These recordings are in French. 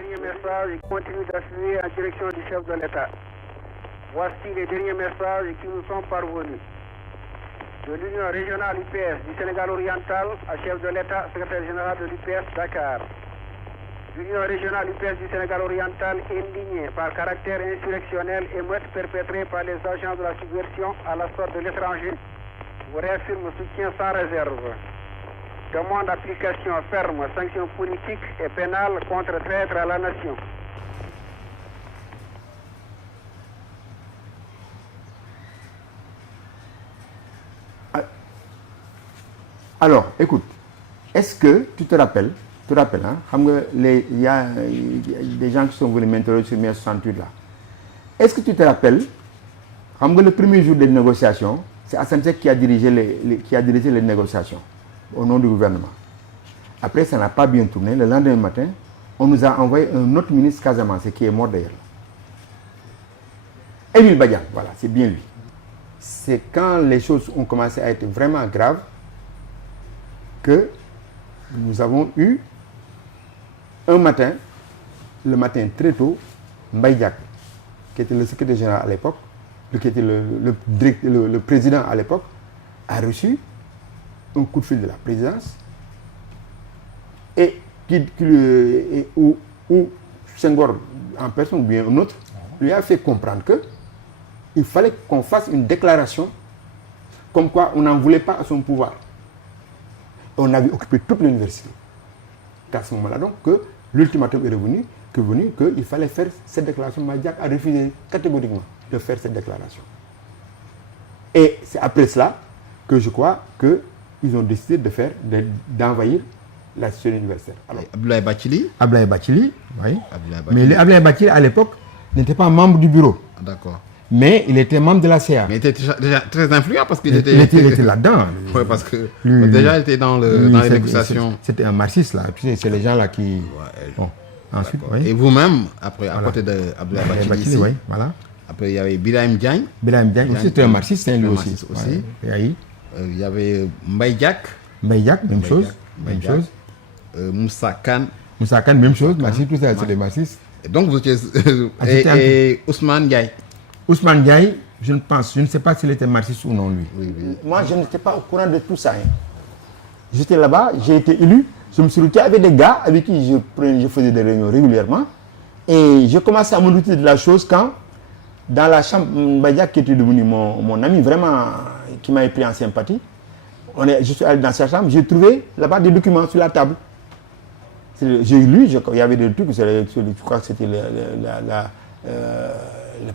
derniers messages continuent d'affluer en direction du chef de l'État. Voici les derniers messages qui nous sont parvenus. De l'Union régionale UPS du Sénégal oriental à chef de l'État, secrétaire général de l'UPS Dakar. L'Union régionale UPS du Sénégal oriental indignée par caractère insurrectionnel et meurtre perpétré par les agents de la subversion à la sorte de l'étranger, vous réaffirme soutien sans réserve. Demande application ferme, sanctions politiques et pénales contre traître à la nation. Alors, écoute, est-ce que tu te rappelles, hein, il y a des gens qui sont venus m'interroger sur mai 68 là. Est-ce que tu te rappelles, le premier jour des négociations, c'est Assane Seck qui a dirigé les négociations au nom du gouvernement. Après, ça n'a pas bien tourné. Le lendemain matin, on nous a envoyé un autre ministre Casamance qui est mort d'ailleurs. Émile Badian, voilà, c'est bien lui. C'est quand les choses ont commencé à être vraiment graves que nous avons eu un matin, le matin très tôt, Mbaye Diack, qui était le secrétaire général à l'époque, qui était le président à l'époque, a reçu un coup de fil de la présidence et où Senghor en personne ou bien un autre lui a fait comprendre que il fallait qu'on fasse une déclaration comme quoi on n'en voulait pas à son pouvoir. On avait occupé toute l'université. C'est à ce moment-là donc que l'ultimatum est revenu qu'il fallait faire cette déclaration. Madiak a refusé catégoriquement de faire cette déclaration. Et c'est après cela que je crois qu'ils ont décidé d'envahir la cité universitaire. Alors, Abdoulaye Bathily, oui. Mais Abdoulaye Bathily, à l'époque, n'était pas membre du bureau. D'accord. Mais il était membre de la CA. Mais il était déjà très influent parce qu'il était... Il était là-dedans. Oui, parce que déjà il était dans les négociations. C'était un marxiste là. Tu sais, c'est les gens là qui... Ouais, bon. Ensuite, oui. Et vous-même, après, à côté d'Abdoulaye Bathily, oui, voilà. Après, il y avait Birahim Diagne. Birahim Diagne aussi, c'était un marxiste, lui aussi. Ouais. Il y avait Mbaye Diack. Mbaye Diack, même chose. Moussa Kane. Moussa Kane, même chose. Marxiste, tout ça, c'est des marxistes. Et donc, vous étiez... et Ousmane Ndiaye. Ousmane Ndiaye, je ne sais pas s'il était marxiste ou non, lui. Oui. Moi, je n'étais pas au courant de tout ça. Hein. J'étais là-bas, j'ai été élu. Je me suis retrouvé avec des gars avec qui je faisais des réunions régulièrement. Et j'ai commencé à me douter de la chose quand, dans la chambre, Mbaye qui était devenu mon ami, vraiment, qui m'a pris en sympathie, je suis allé dans sa chambre, j'ai trouvé là-bas des documents sur la table. J'ai lu, il y avait des trucs, je crois que c'était le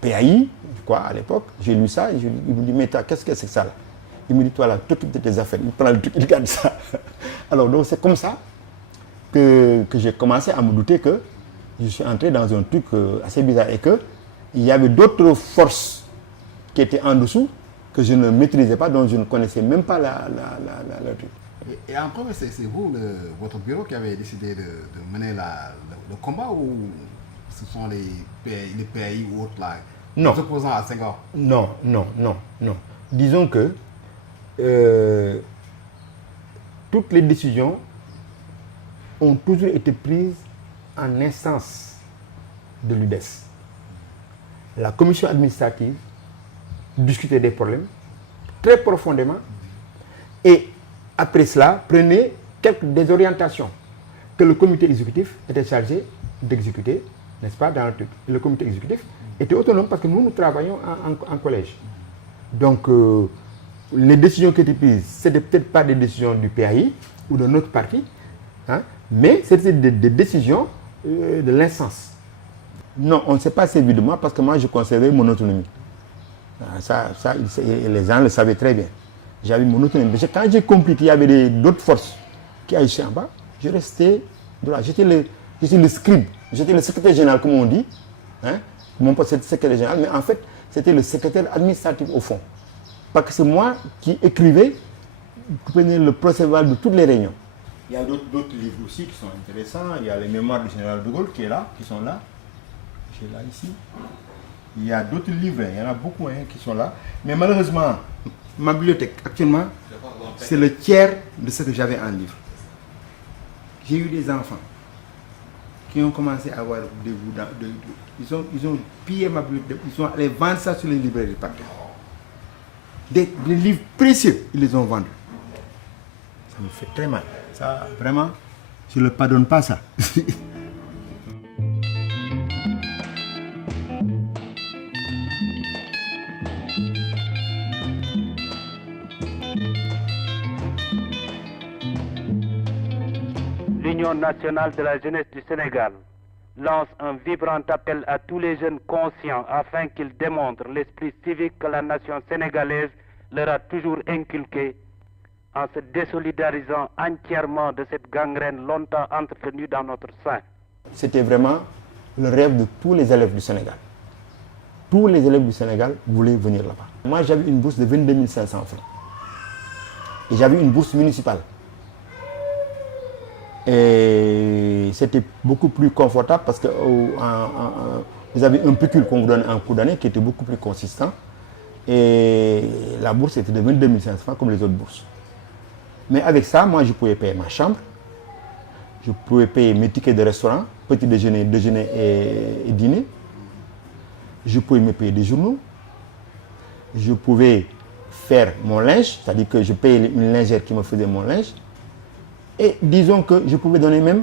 PAI, je crois, à l'époque. J'ai lu ça, et il me dit, mais qu'est-ce que c'est ça là? Il me dit, toi là, t'occupes de tes affaires. Il prend le truc, il garde ça. Alors, donc, c'est comme ça que j'ai commencé à me douter que je suis entré dans un truc assez bizarre et qu'il y avait d'autres forces qui étaient en dessous que je ne maîtrisais pas, dont je ne connaissais même pas le truc. Et en premier, c'est vous, votre bureau, qui avez décidé de mener le combat ou ce sont les PAI ou autres là, non. Les opposants à Senghor? Non. Disons que toutes les décisions ont toujours été prises en instance de l'UDES. La commission administrative discutait des problèmes très profondément et après cela prenait des orientations que le comité exécutif était chargé d'exécuter, n'est-ce pas, dans le truc. Le comité exécutif était autonome parce que nous travaillons en collège. Donc, les décisions qui étaient prises, ce n'étaient peut-être pas des décisions du PAI ou de notre parti, hein, mais c'était des décisions de l'instance. Non, on ne s'est pas servi de moi parce que moi, je conservais mon autonomie. Ça, les gens le savaient très bien. J'avais mon autonomie. Quand j'ai compris qu'il y avait d'autres forces qui agissaient en bas, je restais de là. J'étais le scribe, j'étais le secrétaire général, comme on dit. Hein. Mon poste c'était secrétaire général, mais en fait, c'était le secrétaire administratif au fond. Parce que c'est moi qui écrivais, qui prenais le procès-verbal de toutes les réunions. Il y a d'autres livres aussi qui sont intéressants. Il y a les mémoires du général de Gaulle qui sont là. J'ai là ici. Il y a d'autres livres, il y en a beaucoup qui sont là. Mais malheureusement, ma bibliothèque actuellement, c'est le tiers de ce que j'avais en livre. J'ai eu des enfants qui ont commencé à avoir des bouts ils ont pillé ma bibliothèque, ils sont allés vendre ça sur les librairies partout. Des livres précieux, ils les ont vendus. Ça me fait très mal. Ça, vraiment, je ne le pardonne pas ça. L'Union nationale de la jeunesse du Sénégal lance un vibrant appel à tous les jeunes conscients afin qu'ils démontrent l'esprit civique que la nation sénégalaise leur a toujours inculqué en se désolidarisant entièrement de cette gangrène longtemps entretenue dans notre sein. C'était vraiment le rêve de tous les élèves du Sénégal. Tous les élèves du Sénégal voulaient venir là-bas. Moi, j'avais une bourse de 22 500 francs. Et j'avais une bourse municipale. Et c'était beaucoup plus confortable parce que vous avez un pécule qu'on vous donne en cours d'année qui était beaucoup plus consistant. Et la bourse était de 22 500 francs comme les autres bourses. Mais avec ça, moi, je pouvais payer ma chambre. Je pouvais payer mes tickets de restaurant, petit déjeuner, déjeuner et dîner. Je pouvais me payer des journaux. Je pouvais faire mon linge, c'est-à-dire que je payais une lingère qui me faisait mon linge. Et disons que je pouvais donner même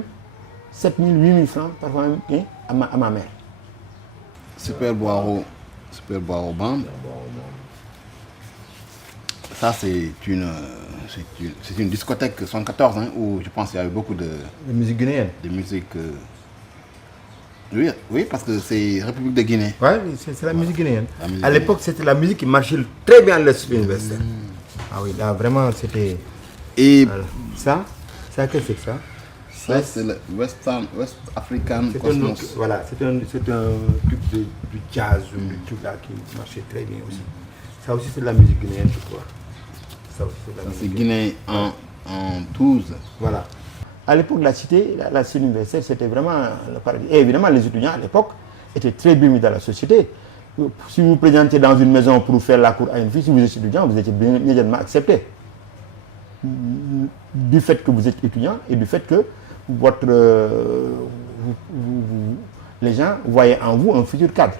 7 000, 8 000 francs parfois même à ma mère. Super Boiro Band. Ça, c'est une discothèque 74 hein, où je pense qu'il y avait beaucoup de musique guinéenne. De musique. Oui, parce que c'est République de Guinée. Oui, c'est la musique guinéenne. À l'époque, c'était la musique qui marchait très bien à l'Institut universitaire. Ah oui, là, vraiment, c'était... Et voilà. Ça, qu'est-ce que c'est que ça? Ça, c'est le West African Cosmos. Voilà, c'est un truc du jazz, du truc là qui marchait très bien aussi. Ça aussi, c'est de la musique guinéenne, je crois. Ça aussi, c'est de la musique Guinée en 12. Voilà. À l'époque de la cité universitaire, c'était vraiment le paradis. Et évidemment, les étudiants à l'époque étaient très bien mis dans la société. Si vous vous présentez dans une maison pour faire la cour à une fille, si vous êtes étudiant, vous étiez immédiatement accepté. Du fait que vous êtes étudiant et du fait que les gens voyaient en vous un futur cadre.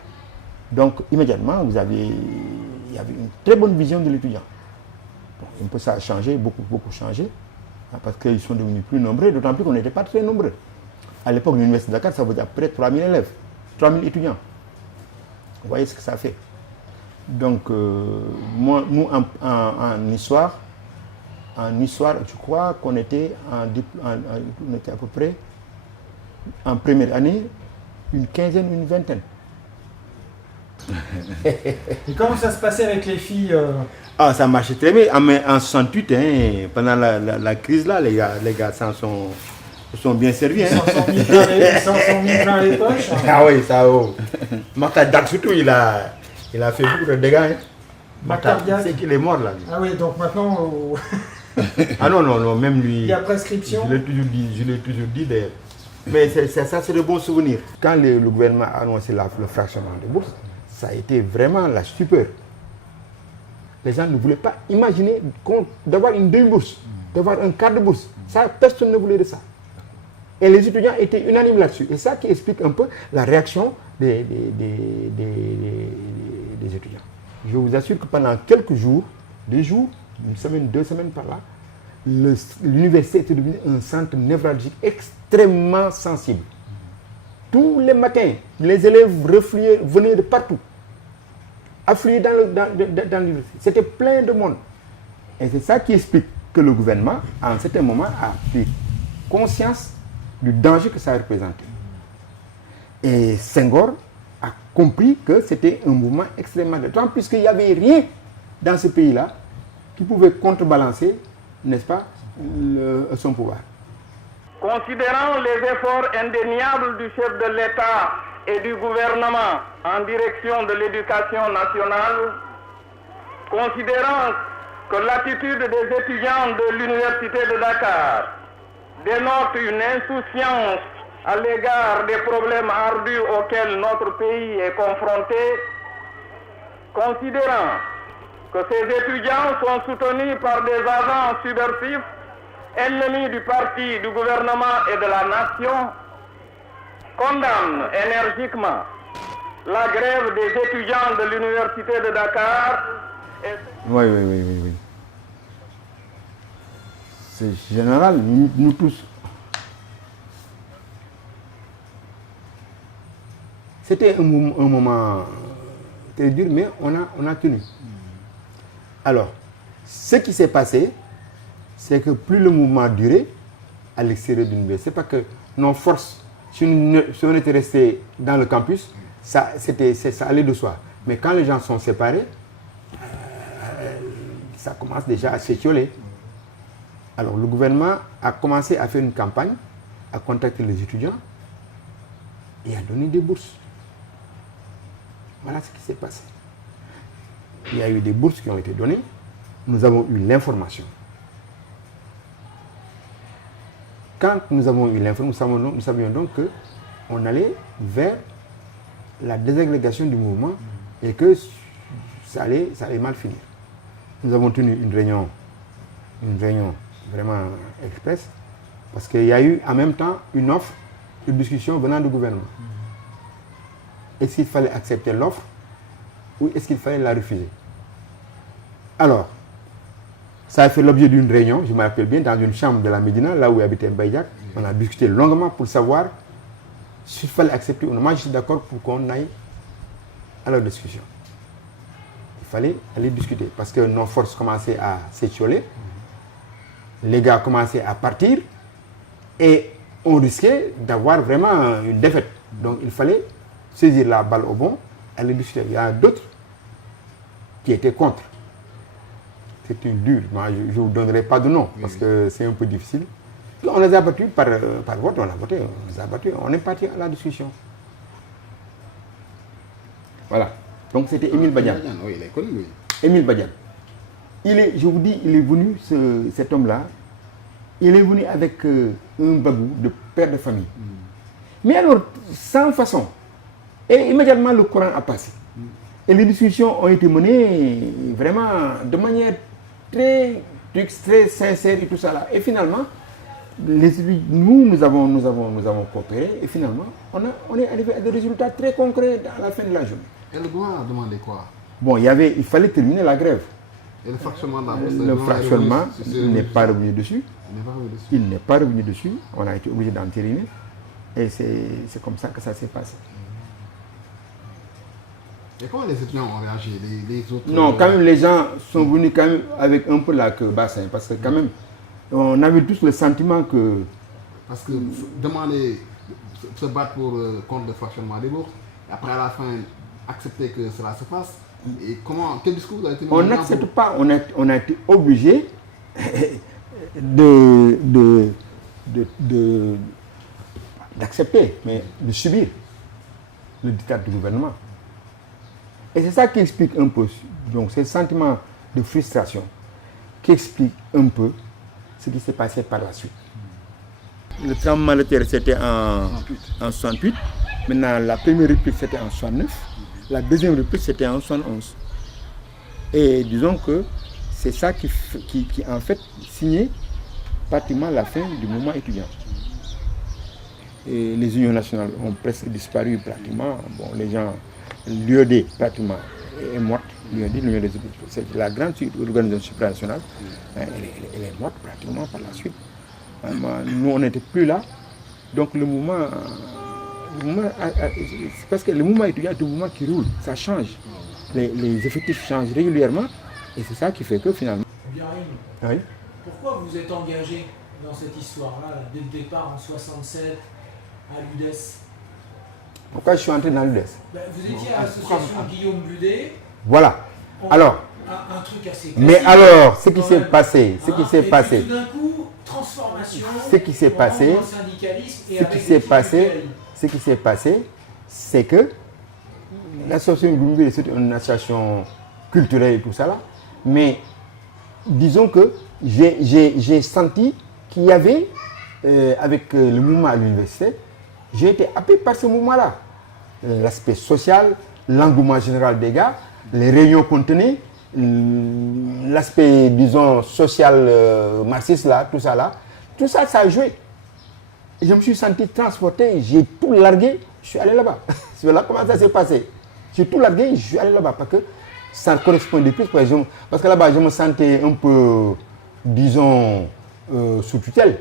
Donc immédiatement, il y avait une très bonne vision de l'étudiant. Bon, un peu ça a changé, beaucoup changé, parce qu'ils sont devenus plus nombreux, d'autant plus qu'on n'était pas très nombreux. À l'époque, l'Université de Dakar, ça faisait à peu près 3000 élèves, 3000 étudiants. Vous voyez ce que ça fait. Donc, nous, en histoire, je crois qu'on était on était à peu près, en première année, une quinzaine, une vingtaine. Et comment ça se passait avec les filles Ah, ça marchait très bien. En 68, hein, pendant la crise, là, les gars s'en sont bien servis. Hein. Ils s'en sont mis plein les poches. Hein. Ah oui, ça, oh. Martin Diak, surtout, il a fait beaucoup de dégâts. Hein. Martin Diak, c'est qu'il est mort, là. Lui. Ah oui, donc maintenant... Ah non, même lui... Il y a prescription. Je l'ai toujours dit d'ailleurs. Mais ça, c'est de bons souvenirs. Quand le gouvernement a annoncé le fractionnement des bourses, ça a été vraiment la stupeur. Les gens ne voulaient pas imaginer d'avoir une demi-bourse, d'avoir un quart de bourse. Ça, personne ne voulait de ça. Et les étudiants étaient unanimes là-dessus. Et ça qui explique un peu la réaction des étudiants. Je vous assure que pendant quelques jours, des jours, une semaine, 2 semaines par là, l'université était devenue un centre névralgique extrêmement sensible. Tous les matins, les élèves venaient de partout, affluaient dans l'université. C'était plein de monde. Et c'est ça qui explique que le gouvernement, à un certain moment, a pris conscience du danger que ça représentait. Et Senghor a compris que c'était un mouvement extrêmement détruisant, puisqu'il n'y avait rien dans ce pays-là qui pouvait contrebalancer, n'est-ce pas, son pouvoir. Considérant les efforts indéniables du chef de l'État et du gouvernement en direction de l'éducation nationale, considérant que l'attitude des étudiants de l'Université de Dakar dénote une insouciance à l'égard des problèmes ardus auxquels notre pays est confronté, considérant que ces étudiants sont soutenus par des agents subversifs, ennemis du parti, du gouvernement et de la nation, condamne énergiquement la grève des étudiants de l'Université de Dakar. Oui. C'est général, nous tous. C'était un moment très dur, mais on a tenu. Alors, ce qui s'est passé, c'est que plus le mouvement durait à l'extérieur de l'université, c'est pas que nos forces, si on était resté dans le campus, ça allait de soi. Mais quand les gens sont séparés, ça commence déjà à s'étioler. Alors le gouvernement a commencé à faire une campagne, à contacter les étudiants et à donner des bourses. Voilà ce qui s'est passé. Il y a eu des bourses qui ont été données. Nous avons eu l'information. Quand nous avons eu l'information, nous savions donc qu'on allait vers la désagrégation du mouvement et que ça allait mal finir. Nous avons tenu une réunion vraiment express parce qu'il y a eu en même temps une offre de discussion venant du gouvernement. Est-ce qu'il fallait accepter l'offre ou est-ce qu'il fallait la refuser? Alors, ça a fait l'objet d'une réunion, je me rappelle bien, dans une chambre de la Médina, là où habitait Mbaye. On a discuté longuement pour savoir s'il fallait accepter ou non. Moi, je suis d'accord pour qu'on aille à la discussion. Il fallait aller discuter parce que nos forces commençaient à s'étioler, les gars commençaient à partir et on risquait d'avoir vraiment une défaite. Donc, il fallait saisir la balle au bon, aller discuter. Il y en a d'autres qui étaient contre. C'était dur. Moi, je ne vous donnerai pas de nom parce que c'est un peu difficile. On les a battus par vote, on a voté, on les a battus, on est parti à la discussion. Voilà. Donc c'était Émile Badiane. Oui, il est connu, oui. Émile Badiane. Je vous dis, il est venu, cet homme-là, il est venu avec un bagou de père de famille. Mais alors, sans façon. Et immédiatement, le courant a passé. Et les discussions ont été menées vraiment de manière très sincère et tout ça là. Et finalement, nous avons coopéré et finalement, on est arrivé à des résultats très concrets à la fin de la journée. Et le gouvernement a demandé quoi? Bon, il fallait terminer la grève. Et le fractionnement de la bourse, le fractionnement n'est pas revenu dessus. Il n'est pas revenu dessus. On a été obligé d'entériner. Et c'est comme ça que ça s'est passé. Et comment les étudiants ont réagi, les autres? Non, quand même, les gens sont venus quand même avec un peu la queue basse. Parce que quand même, on avait tous le sentiment que... Parce que demander, se battre contre le fractionnement des bourses, après à la fin, accepter que cela se passe. Et quel discours a été mené? On n'accepte pas, on a été obligé d'accepter, mais de subir le diktat du gouvernement. Et c'est ça qui explique un peu, donc ces sentiments de frustration, qui explique un peu ce qui s'est passé par la suite. Le tremblement de terre, c'était en 68. Maintenant, la première réplique, c'était en 69. La deuxième réplique, c'était en 71. Et disons que c'est ça qui en fait signait pratiquement la fin du mouvement étudiant. Et les unions nationales ont presque disparu pratiquement. Bon, les gens, l'UED pratiquement est morte. L'UED, c'est la grande organisation supranationale. Elle est morte pratiquement par la suite. Nous, on n'était plus là. Donc le mouvement c'est parce que le mouvement étudiant est un mouvement qui roule, ça change. Les effectifs changent régulièrement et c'est ça qui fait que finalement... Birahim, pourquoi vous êtes engagé dans cette histoire-là, dès le départ en 67 à l'UDES? Pourquoi je suis entré dans l'UDES? Vous étiez à l'association Guillaume Budet. Voilà. Alors, un truc assez classique. Mais alors, ce qui s'est passé, tout d'un coup, transformation, ce qui s'est passé, c'est que l'association Guillaume Budet, c'est une association culturelle et tout ça là, mais disons que j'ai senti qu'il y avait, avec le mouvement à l'université, j'ai été happé par ce mouvement-là. L'aspect social, l'engouement général des gars, les réunions qu'on tenait, l'aspect, disons, social marxiste là, tout ça, ça a joué. je me suis senti transporté, j'ai tout largué, je suis allé là-bas. Voilà comment ça s'est passé. J'ai tout largué, je suis allé là-bas parce que ça correspondait plus. Parce que là-bas, je me sentais un peu, disons, sous tutelle.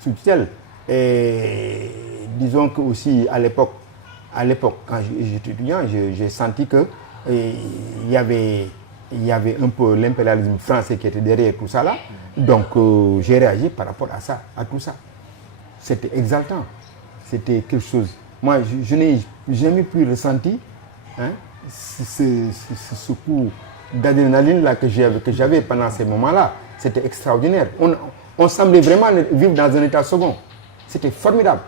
Sous tutelle. Et disons que aussi à l'époque, quand j'étais étudiant, j'ai senti que il y avait un peu l'impérialisme français qui était derrière tout ça là. Donc j'ai réagi par rapport à ça, à tout ça. C'était exaltant. C'était quelque chose. Moi, je n'ai jamais plus ressenti ce coup d'adrénaline là que j'avais pendant ces moments-là. C'était extraordinaire. On semblait vraiment vivre dans un état second. C'était formidable.